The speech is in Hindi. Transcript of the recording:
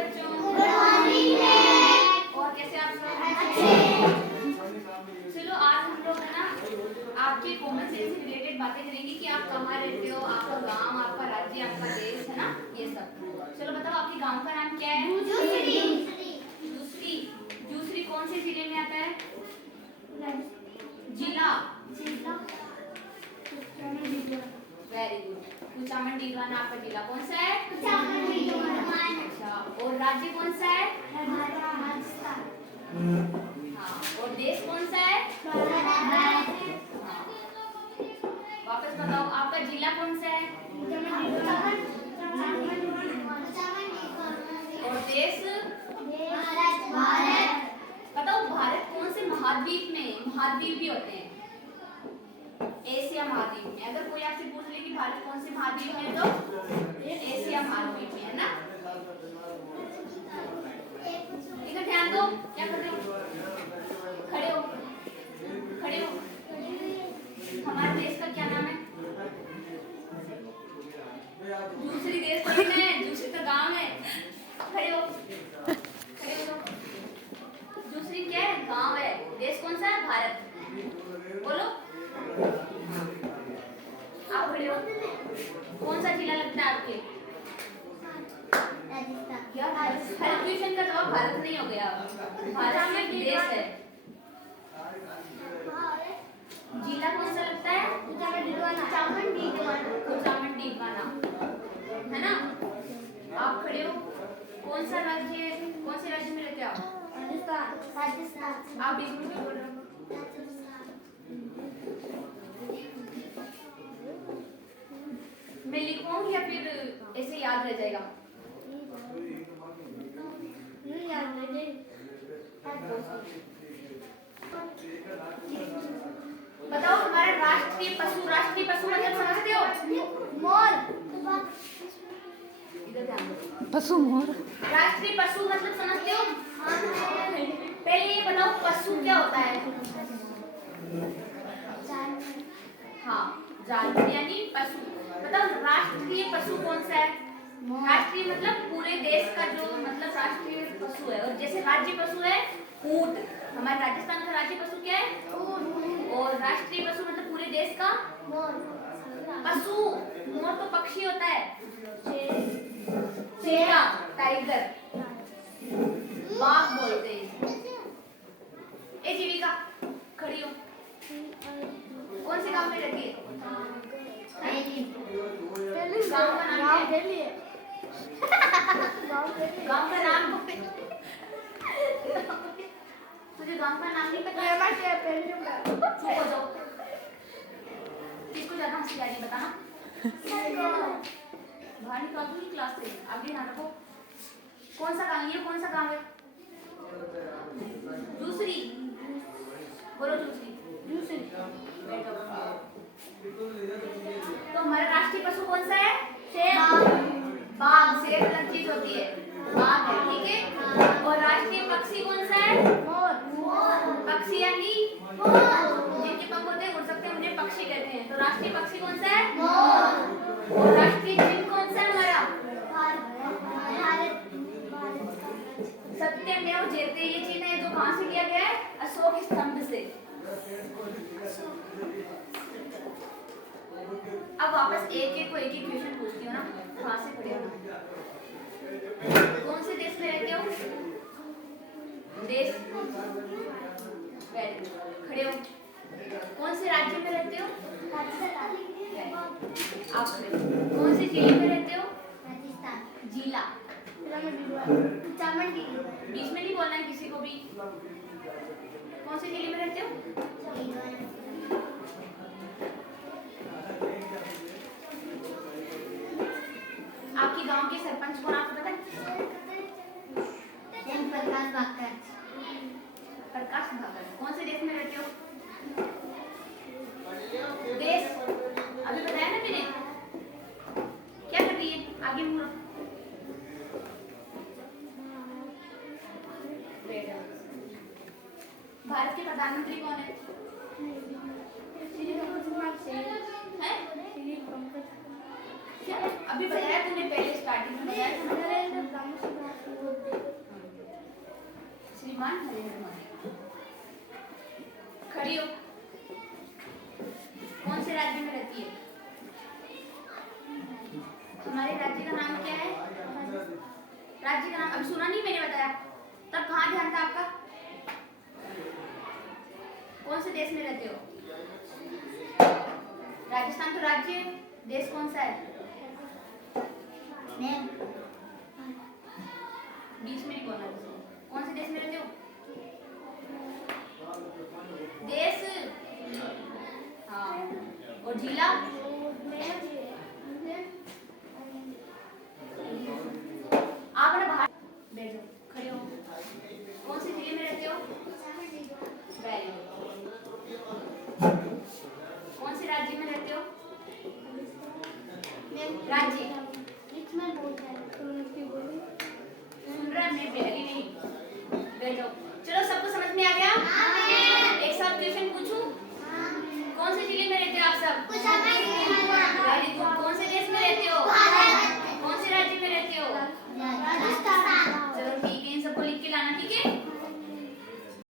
बच्चों। Good morning ma'am. और कैसे आप सब? अच्छे। चलो आज हम लोग है ना आपके कॉमन सेंस से रिलेटेड बातें करेंगे कि आप कहाँ रहते हो, आपका गांव, आपका राज्य, आपका देश, है ना, ये सब। चलो बताओ आपके गांव का नाम क्या है? दूसरी। दूसरी कौन से जिले में आता है? जिला। Very good. कुचामन डीडवाना आपका जिला कौन सा है? अच्छा, और राज्य कौन सा है? हाँ, और देश कौन सा है? हाँ। वापस बताओ आपका जिला कौन सा है? और देश? बताओ भारत कौन से महाद्वीप में है? महाद्वीप भी होते हैं एशिया महाद्वीप में। अगर कोई आपसे पूछ ले कि भारत कौन से महाद्वीप में है तो एशिया महाद्वीप में, है ना। इधर ध्यान दो, क्या कर रहे हो? खड़े हो, खड़े हो। हमारे देश का क्या नाम है? दूसरी देश थोड़ी ना है, दूसरी तो गांव है। खड़े हो, खड़े हो। दूसरी क्या है? गांव है। देश कौन सा है? भारत। बोलो, आप खड़े हो। कौन सा जिला लगता है आपके? यार हर क्वेश्चन का जवाब भारत नहीं हो गया। भारत में देश है। जिला कौन सा लगता है? कुचामन डीडवाना, है ना। आप खड़े हो। कौन सा राज्य है? कौन से राज्य में रहते हो आप? राजस्थान। आप बीच में क्यों बोल रहे हो? मैं लिखूं या फिर ऐसे याद रह जाएगा? बताओ हमारा राष्ट्रीय पशु मतलब समझते हो? मोर। इधर ध्यान दो। पशु मोर। राष्ट्रीय पशु मतलब समझते हो? पहले ये बताओ पशु क्या होता है? हाँ, जानवर यानी पशु। बताओ राष्ट्रीय पशु कौन सा है? राष्ट्रीय मतलब पूरे देश का जो मतलब राष्ट्रीय पशु है। और जैसे राज्य पशु है ऊंट, हमारे राजस्थान का राज्य पशु क्या है? ऊंट। और राष्ट्रीय पशु मतलब पूरे देश का पशु। मोर तो पक्षी होता है। चेता, टाइगर, बाघ बोलते हैं। ए जीविका, खड़ी हो। कौन से गांव में रहती है? गांव का नाम क्या है? गांव का नाम तुझे गांव का नाम नहीं पता? चुप हो जाओ। किसको ज्यादा हंसी आ रही है बताना। बाहर निकाल दूंगी क्लास से। आगे ध्यान रखो। कौन सा गांव है? कौन सा गांव है? दूसरी। बोलो दूसरी। तो हमारा राष्ट्रीय पशु कौन सा है? बाघ। शेर अलग चीज होती है, बाघ है, ठीक है। और राष्ट्रीय पक्षी कौन सा है? पक्षी यानी जिनके पंख होते हैं उड़ सकते हैं, उन्हें पक्षी कहते हैं। तो राष्ट्रीय पक्षी कौन सा है? और राष्ट्रीय चिन्ह कौन सा है हमारा? सत्यमेव जयते ये चिन्ह है जो कहां से लिया गया है? अशोक स्तंभ से। अब वापस एक को एक ही क्वेश्चन पूछती हूँ ना, कहां से खड़े हो? कौन से देश में रहते हो? देश। Very good. खड़े हो। कौन से राज्य में रहते हो? आप खड़े हो। कौन से जिले में रहते हो? जिला। बीच में नहीं बोलना है किसी को भी। कौन से जिले में रहते हो? आपके गांव के सरपंच कौन आपको पता है? प्रकाश भाकर। कौन से देश में रहते हो? देश अभी बताया ना मैंने। क्या कर रही है? आगे मुड़ो। भारत के प्रधानमंत्री कौन है? क्या अभी बताया तूने? पहले स्टार्टिंग में बताया था। आयुष्मान नरेंद्र मोदी। खड़ी हो। कौन से राज्य में रहती है? हमारे राज्य का नाम क्या है? राज्य का नाम अभी सुना नहीं, मैंने बताया। तब कहाँ ध्यान था आपका? कौन से देश में रहते हो? राजस्थान तो राज्य है, देश कौन सा है? मैं बीच में नहीं बोलना किसी। कौन से देश में रहते हो? देश। हाँ। और जिला? आप ना बाहर बैठ जाओ, खड़े हो। कौन से जिले में रहते हो? Very good. कौन से राज्य में रहते हो? राज्य। सुन रहा है, मैं बैठी नहीं। बैठ जाओ।